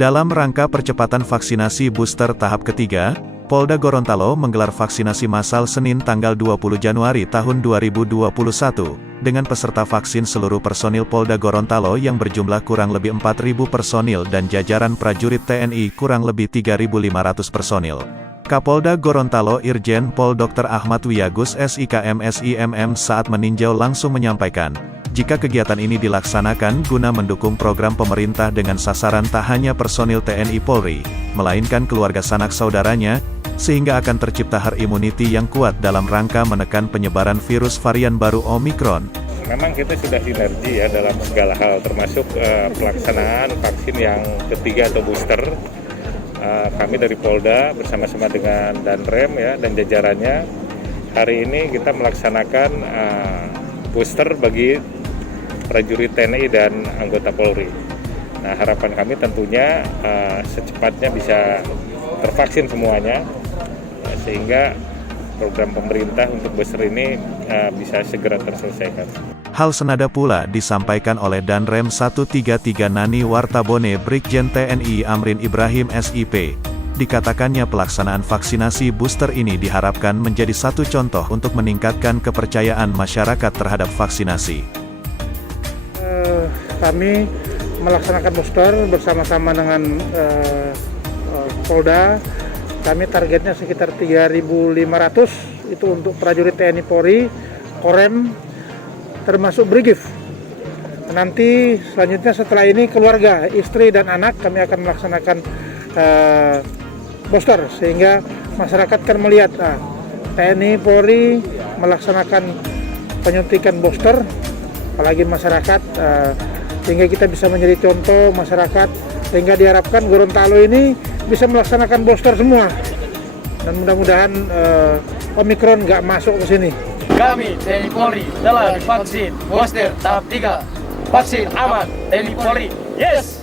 Dalam rangka percepatan vaksinasi booster tahap ketiga, Polda Gorontalo menggelar vaksinasi massal Senin tanggal 20 Januari tahun 2021, dengan peserta vaksin seluruh personil Polda Gorontalo yang berjumlah kurang lebih 4.000 personil dan jajaran prajurit TNI kurang lebih 3.500 personil. Kapolda Gorontalo Irjen Pol Dr. Ahmad Wiyagus SIKM SIMM saat meninjau langsung menyampaikan, jika kegiatan ini dilaksanakan guna mendukung program pemerintah dengan sasaran tak hanya personil TNI Polri, melainkan keluarga sanak saudaranya, sehingga akan tercipta herd immunity yang kuat dalam rangka menekan penyebaran virus varian baru Omicron. Memang kita sudah sinergi ya dalam segala hal, termasuk pelaksanaan vaksin yang ketiga atau booster. Kami dari Polda bersama-sama dengan Danrem ya dan jajarannya, hari ini kita melaksanakan booster bagi prajurit TNI dan anggota Polri. Nah, harapan kami tentunya secepatnya bisa tervaksin semuanya, sehingga program pemerintah untuk booster ini bisa segera terselesaikan. Hal senada pula disampaikan oleh Danrem 133 Nani Wartabone Brigjen TNI Amrin Ibrahim SIP. Dikatakannya pelaksanaan vaksinasi booster ini diharapkan menjadi satu contoh untuk meningkatkan kepercayaan masyarakat terhadap vaksinasi. Kami melaksanakan booster bersama-sama dengan Polda. Kami targetnya sekitar 3.500 itu untuk prajurit TNI Polri, Korem, termasuk Brigif. Nanti selanjutnya setelah ini keluarga, istri dan anak kami akan melaksanakan booster, sehingga masyarakat kan melihat TNI Polri melaksanakan penyuntikan booster, apalagi masyarakat, sehingga kita bisa menjadi contoh masyarakat, sehingga diharapkan Gorontalo ini bisa melaksanakan booster semua, dan mudah-mudahan Omicron nggak masuk ke sini. Kami TNI Polri telah divaksin booster tahap 3, vaksin aman TNI Polri, yes!